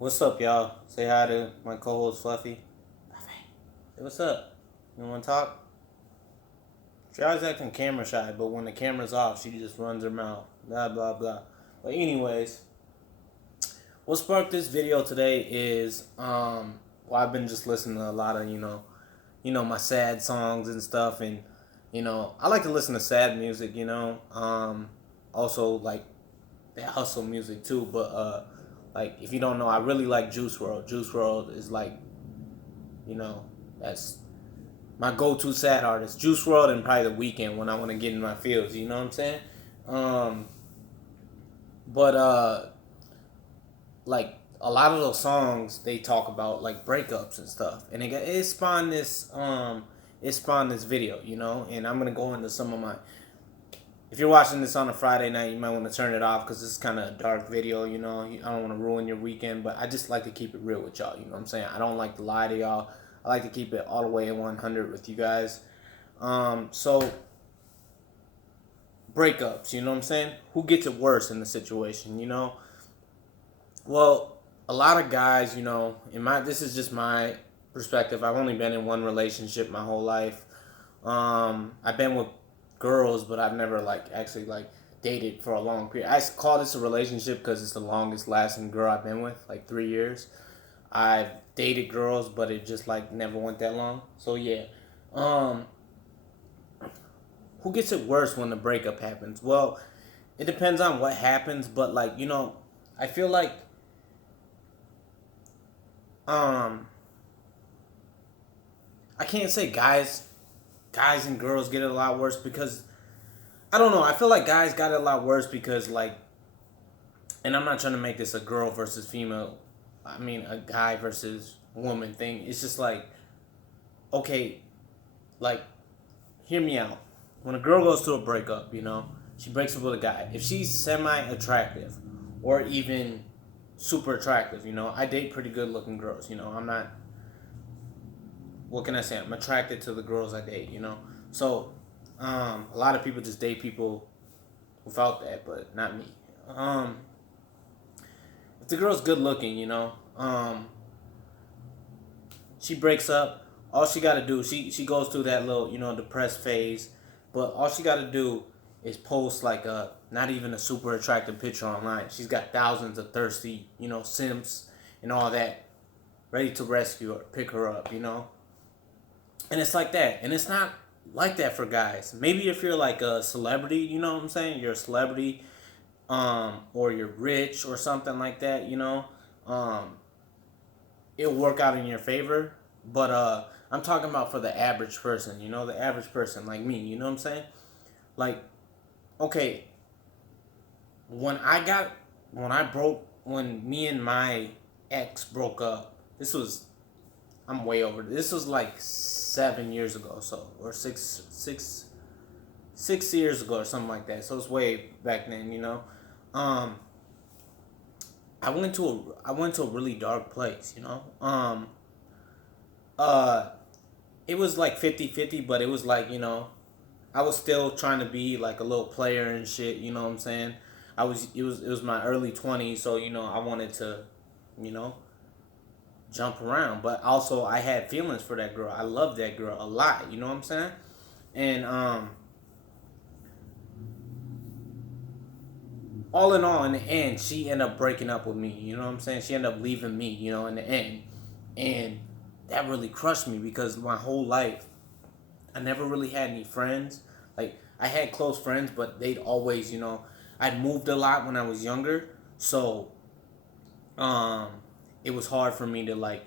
What's up, y'all? Say hi to my co-host Fluffy. Fluffy. Hey, what's up? You want to talk? She always acting camera shy, but when the camera's off, she just runs her mouth. Blah blah blah. But anyways, what sparked this video today is well, I've been just listening to a lot of my sad songs and stuff, and I like to listen to sad music. Also like that hustle music too, but like if you don't know, I really like Juice World. Juice World is like, you know, that's my go-to sad artist. Juice World and probably The Weeknd when I want to get in my feels. You know what I'm saying? Um, but like a lot of those songs they talk about like breakups and stuff, and it spawned this video. And I'm gonna go into some of my. If you're watching this on a Friday night, you might want to turn it off because this is kind of a dark video. I don't want to ruin your weekend, but I just like to keep it real with y'all. You know what I'm saying? I don't like to lie to y'all. I like to keep it all the way at 100 with you guys. So breakups, you know what I'm saying? Who gets it worse in the situation? Well, a lot of guys, this is just my perspective. I've only been in one relationship my whole life. I've been with girls, but I've never like actually like dated for a long period. I call this a relationship because it's the longest lasting girl I've been with, like 3 years. I've dated girls, but it just like never went that long. So yeah, um, who gets it worse when the breakup happens? Well, it depends on what happens, but like I feel like um, I can't say guys and girls get it a lot worse because I don't know. I feel like guys got it a lot worse because like, and I'm not trying to make this a girl versus female. I mean a guy versus woman thing. It's just like, okay, like, hear me out. When a girl goes through a breakup, she breaks up with a guy. If she's semi-attractive or even super attractive, I date pretty good-looking girls. I'm not. What can I say? I'm attracted to the girls I date. So a lot of people just date people without that, but not me. If the girl's good looking, she breaks up. All she got to do, she goes through that little, depressed phase, but all she got to do is post like a not even a super attractive picture online. She's got thousands of thirsty, simps and all that ready to rescue her, pick her up. And it's like that. And it's not like that for guys. Maybe if you're like a celebrity, you know what I'm saying? You're a celebrity, or you're rich or something like that, um, it'll work out in your favor. But I'm talking about for the average person, the average person like me, you know what I'm saying? Like, okay, when I got when me and my ex broke up, this was I'm way over. This was like 7 years ago, so or six years ago or something like that. So it's way back then. Um, I went to a really dark place. Uh, it was like 50-50, but it was like I was still trying to be like a little player and shit. You know what I'm saying? It was my early 20s, so I wanted to, you know, jump around, but also I had feelings for that girl. I loved that girl a lot. You know what I'm saying? And all in all, in the end, she ended up breaking up with me. You know what I'm saying? She ended up leaving me. In the end, and that really crushed me because my whole life I never really had any friends. Like I had close friends, but they'd always, I'd moved a lot when I was younger, so um, it was hard for me to like,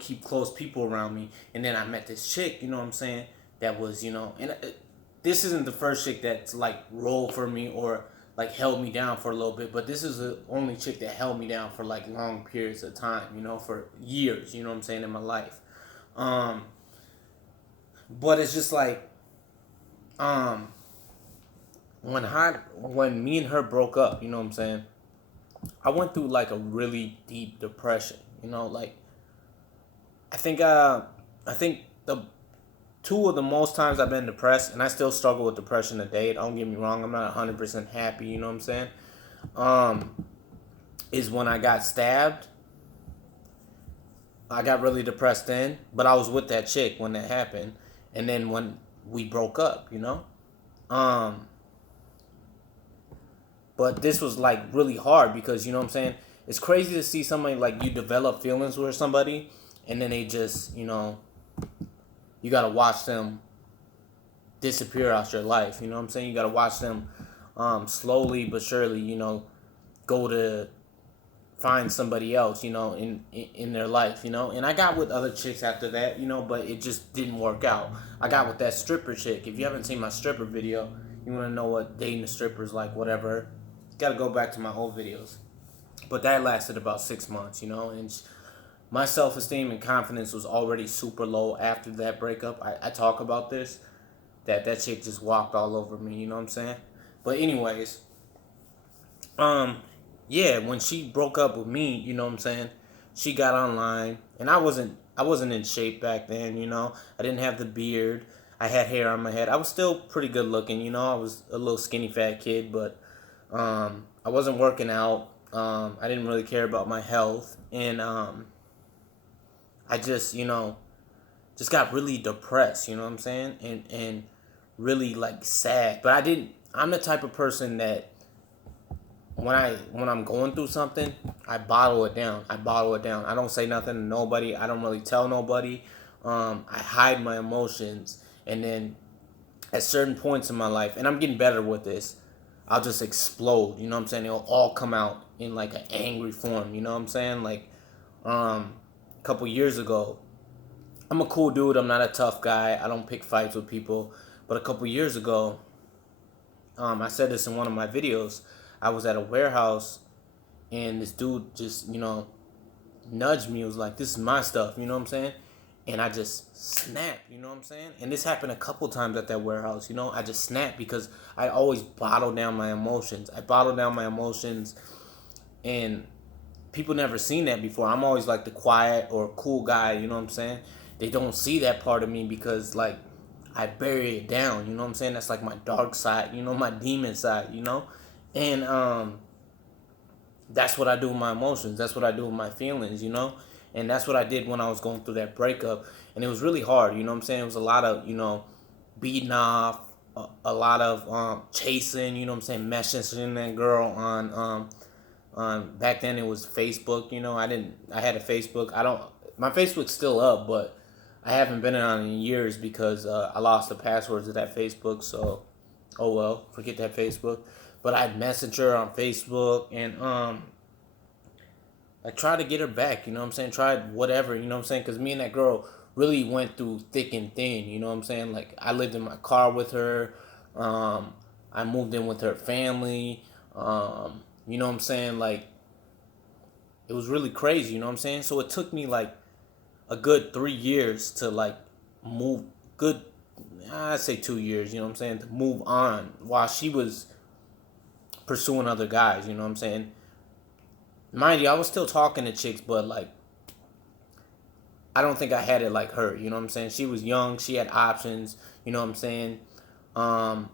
keep close people around me. And then I met this chick, you know what I'm saying? That was, and this isn't the first chick that's like rolled for me or like held me down for a little bit, but this is the only chick that held me down for like long periods of time, for years, you know what I'm saying, in my life. Um, but it's just like, um, when me and her broke up, you know what I'm saying? I went through like a really deep depression. Like I think the two of the most times I've been depressed, and I still struggle with depression today. Don't get me wrong, I'm not 100% happy. You know what I'm saying? Um, is when I got stabbed, I got really depressed then, but I was with that chick when that happened, and then when we broke up, you know. Um, but this was like really hard because you know what I'm saying. It's crazy to see somebody like you develop feelings with somebody, and then they just you gotta watch them disappear out your life. You know what I'm saying? You gotta watch them slowly but surely. Go to find somebody else, in their life, And I got with other chicks after that, but it just didn't work out. I got with that stripper chick. If you haven't seen my stripper video, you want to know what dating a stripper is like, whatever. You got to go back to my old videos. But that lasted about 6 months, and my self-esteem and confidence was already super low after that breakup. I talk about this, that chick just walked all over me, you know what I'm saying? But anyways, yeah, when she broke up with me, you know what I'm saying? She got online, and I wasn't in shape back then, I didn't have the beard. I had hair on my head. I was still pretty good looking, I was a little skinny fat kid, but I wasn't working out. I didn't really care about my health, and I just got really depressed, you know what I'm saying? And really like sad. But I'm the type of person that when I'm going through something, I bottle it down. I don't say nothing to nobody. I don't really tell nobody. I hide my emotions, and then at certain points in my life, and I'm getting better with this, I'll just explode. You know what I'm saying? It'll all come out in like an angry form. You know what I'm saying? Like, a couple years ago, I'm a cool dude. I'm not a tough guy. I don't pick fights with people. But a couple years ago, I said this in one of my videos. I was at a warehouse, and this dude just, nudged me. It was like, this is my stuff, you know what I'm saying? And I just snapped, you know what I'm saying? And this happened a couple times at that warehouse, I just snapped because I always bottle down my emotions. And people never seen that before. I'm always like the quiet or cool guy, you know what I'm saying? They don't see that part of me because, like, I bury it down, you know what I'm saying? That's like my dark side, my demon side, And that's what I do with my emotions. That's what I do with my feelings, And that's what I did when I was going through that breakup. And it was really hard, you know what I'm saying? It was a lot of, beating off, a lot of chasing, you know what I'm saying? Messaging that girl on back then it was Facebook, I had a Facebook. My Facebook's still up, but I haven't been on it in years because I lost the passwords of that Facebook, so oh well, forget that Facebook. But I'd message her on Facebook, and I tried to get her back, you know what I'm saying? Tried whatever, you know what I'm saying? Because me and that girl really went through thick and thin, you know what I'm saying? Like, I lived in my car with her. I moved in with her family. You know what I'm saying? Like, it was really crazy, you know what I'm saying? So it took me like a good 3 years to like move, good, I'd say 2 years, you know what I'm saying, to move on while she was pursuing other guys, you know what I'm saying? Mind you, I was still talking to chicks, but like, I don't think I had it like her, you know what I'm saying? She was young, she had options, you know what I'm saying? Um,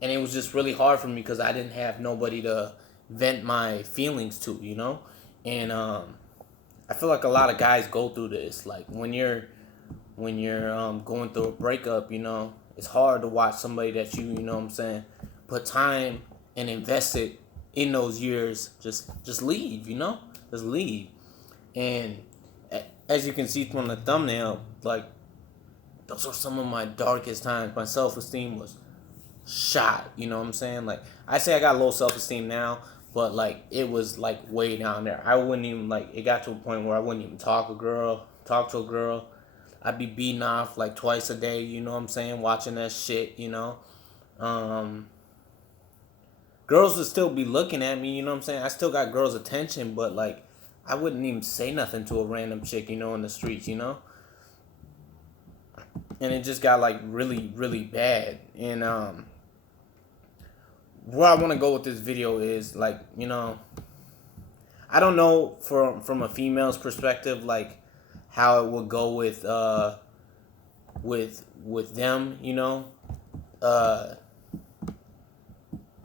and it was just really hard for me because I didn't have nobody to vent my feelings to, And I feel like a lot of guys go through this. Like, when you're going through a breakup, it's hard to watch somebody that you know what I'm saying, put time and invest it in those years, just leave, just leave. And as you can see from the thumbnail, like, those are some of my darkest times. My self-esteem was shot, you know what I'm saying? Like, I say I got low self-esteem now, but like, it was like way down there. I wouldn't even, like, it got to a point where I wouldn't even talk to a girl. I'd be beating off like twice a day, you know what I'm saying? Watching that shit, Um, girls would still be looking at me, you know what I'm saying? I still got girls' attention, but like, I wouldn't even say nothing to a random chick, in the streets, And it just got like really, really bad. And where I want to go with this video is like, I don't know from a female's perspective, like, how it would go with them, uh,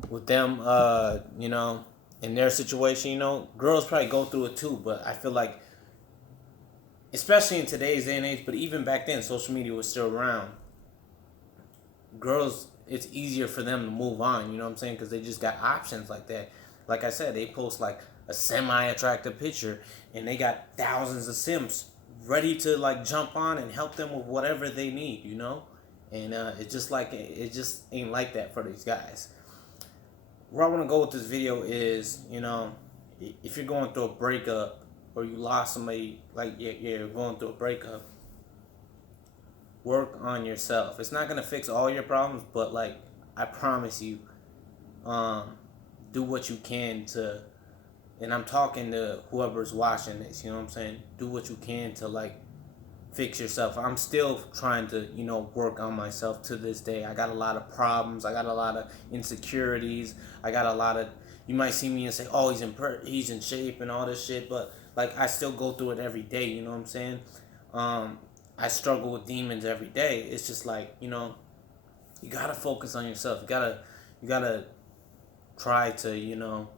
with them, in their situation, girls probably go through it too, but I feel like especially in today's day and age, but even back then, social media was still around. Girls, it's easier for them to move on, you know what I'm saying? Because they just got options like that. Like I said, they post like a semi-attractive picture and they got thousands of simps ready to like jump on and help them with whatever they need, you know? And it's just like, it just ain't like that for these guys. Where I want to go with this video is, you know, if you're going through a breakup or you lost somebody, like you're going through a breakup, work on yourself. It's not gonna fix all your problems, but like I promise you, do what you can to. And I'm talking to whoever's watching this. You know what I'm saying? Do what you can to like fix yourself. I'm still trying to, you know, work on myself to this day. I got a lot of problems. I got a lot of insecurities. I got a lot of. You might see me and say, "Oh, he's in shape and all this shit," but like I still go through it every day. You know what I'm saying? I struggle with demons every day. It's just like, you know, you gotta focus on yourself. You gotta try to, you know,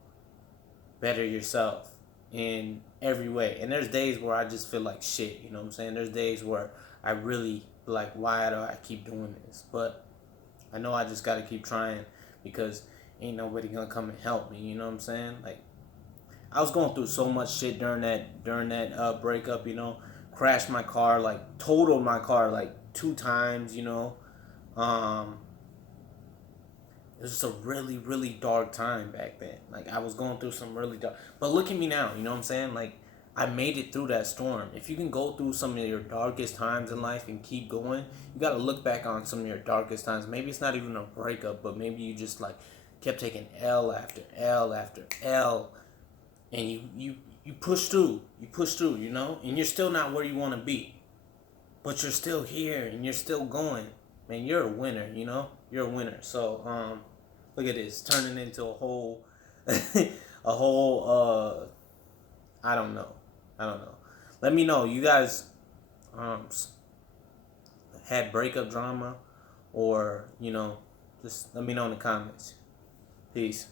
better yourself in every way. And there's days where I just feel like shit, you know what I'm saying? There's days where I really like, why do I keep doing this? But I know I just gotta keep trying because ain't nobody gonna come and help me, you know what I'm saying? Like I was going through so much shit during that breakup, you know. Crashed my car, like totaled my car like 2 times, you know. Um, it was just a really, really dark time back then. Like I was going through some really dark. But look at me now, you know what I'm saying? Like I made it through that storm. If you can go through some of your darkest times in life and keep going, you got to look back on some of your darkest times. Maybe it's not even a breakup, but maybe you just like kept taking L after L after L, and you push through, you know, and you're still not where you want to be, but you're still here and you're still going. Man, you're a winner, you know, you're a winner. So look at this turning into a whole a whole I don't know. Let me know, you guys um had breakup drama, or you know, just let me know in the comments. Peace.